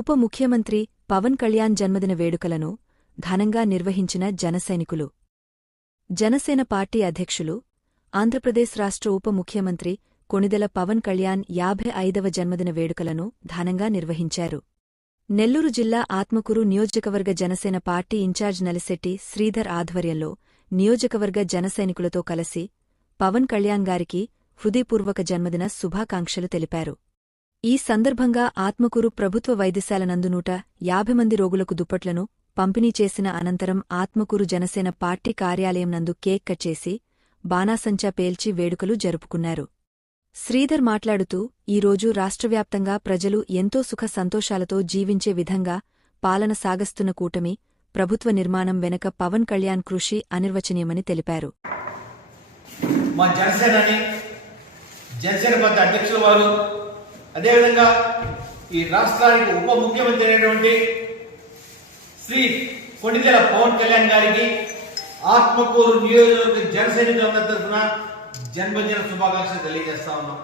ఉప ముఖ్యమంత్రి పవన్ కళ్యాణ్ జన్మదిన వేడుకలను ఘనంగా నిర్వహించిన జనసైనికులు. జనసేన పార్టీ అధ్యక్షులు, ఆంధ్రప్రదేశ్ రాష్ట్ర ఉప ముఖ్యమంత్రి కొణిదెల పవన్ కళ్యాణ్ 55వ జన్మదిన వేడుకలను ఘనంగా నిర్వహించారు. నెల్లూరు జిల్లా ఆత్మకూరు నియోజకవర్గ జనసేన పార్టీ ఇన్ఛార్జ్ నలిశెట్టి శ్రీధర్ ఆధ్వర్యంలో నియోజకవర్గ జనసైనికులతో కలిసి పవన్ కళ్యాణ్ గారికి హృదయపూర్వక జన్మదిన శుభాకాంక్షలు తెలిపారు. ఈ సందర్భంగా ఆత్మకూరు ప్రభుత్వ వైద్యశాల నందు 150 మంది రోగులకు దుప్పట్లను పంపిణీ చేసిన అనంతరం ఆత్మకూరు జనసేన పార్టీ కార్యాలయం నందు కేక్ కట్ చేసి బాణాసంచా పేల్చి వేడుకలు జరుపుకున్నారు. శ్రీధర్ మాట్లాడుతూ ఈరోజు రాష్ట్రవ్యాప్తంగా ప్రజలు ఎంతో సుఖ సంతోషాలతో జీవించే విధంగా పాలన సాగస్తున్న కూటమి ప్రభుత్వ నిర్మాణం వెనక పవన్ కళ్యాణ్ కృషి అనిర్వచనీయమని తెలిపారు. మా జనసేన పార్టీ అధ్యక్షుల వారు అదేవిధంగా ఈ రాష్ట్రానికి ఉప ముఖ్యమంత్రి అయినటువంటి శ్రీ కొణిదెల పవన్ కళ్యాణ్ గారికి ఆత్మకూరు నియోజకవర్గ జనసైనికులందరి తరఫున జన్మదిన శుభాకాంక్షలు తెలియజేస్తా ఉన్నాం.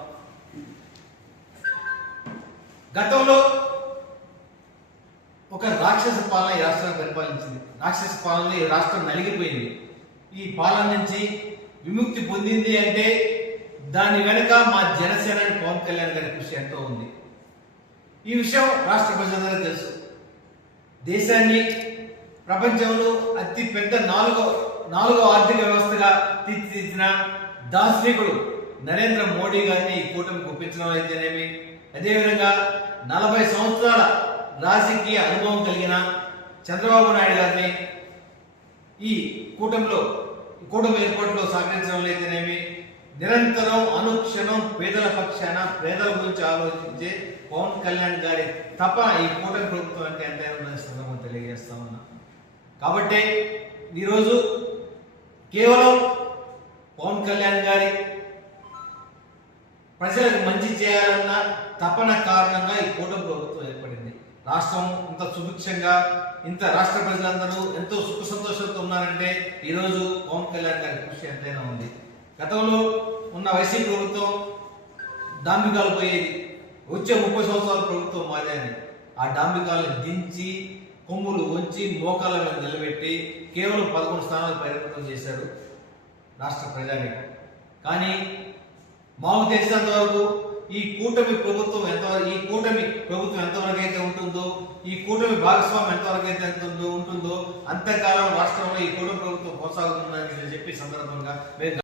గతంలో ఒక రాక్షస పాలన ఈ రాష్ట్రాన్ని పరిపాలించింది. రాక్షస పాలన ఈ రాష్ట్రం నలిగిపోయింది. ఈ పాలన నుంచి విముక్తి పొందింది అంటే దాని వెనుక మా జనసేన పవన్ కళ్యాణ్ గారి కృషి ఎంతో ఉంది. ఈ విషయం రాష్ట్ర ప్రజలందరికీ తెలుసు. దేశాన్ని ప్రపంచంలో అతి పెద్ద నాలుగో ఆర్థిక వ్యవస్థగా తీర్చిదిద్దిన దార్శనికుడు నరేంద్ర మోడీ గారిని ఈ కూటమికి ఒప్పించడం అయితేనేమి, అదేవిధంగా 40 సంవత్సరాల రాజకీయ అనుభవం కలిగిన చంద్రబాబు నాయుడు గారిని ఈ కూటమి ఏర్పాటులో సహకరించడం అయితేనేమి, నిరంతరం అనుక్షణం పేదల పక్షాన పేదల గురించి ఆలోచించే పవన్ కళ్యాణ్ గారి తపన ఈ కూటమి ప్రభుత్వానికి ఎంతైనా సందర్భం తెలియజేస్తా ఉన్నా. కాబట్టి ఈరోజు కేవలం పవన్ కళ్యాణ్ గారి ప్రజలకు మంచి చేయాలన్న తపన కారణంగా ఈ కూటమి ప్రభుత్వం ఏర్పడింది. రాష్ట్రం ఇంత సుభిక్షంగా ఇంత రాష్ట్ర ప్రజలందరూ ఎంతో సుఖ సంతోషంతో ఉన్నారంటే ఈరోజు పవన్ కళ్యాణ్ గారి కృషి ఎంతైనా ఉంది. గతంలో ఉన్న వైసీపీ ప్రభుత్వం డాంబికాలు పోయేది. వచ్చే 30 సంవత్సరాల ప్రభుత్వం మాదేని ఆ డాంబికాలను దించి కొమ్ములు వంచి మోకాల మీద నిలబెట్టి కేవలం 11 స్థానాలు పరిమితం చేశారు రాష్ట్ర ప్రజానీకం. కానీ మాకు తెలిసినంత వరకు ఈ కూటమి ప్రభుత్వం ఎంతవరకు అయితే ఉంటుందో, ఈ కూటమి భాగస్వామ్యం ఎంతవరకు అయితే ఉంటుందో అంతకాలం రాష్ట్రంలో ఈ కూటమి ప్రభుత్వం కొనసాగుతుందని చెప్పి సందర్భంగా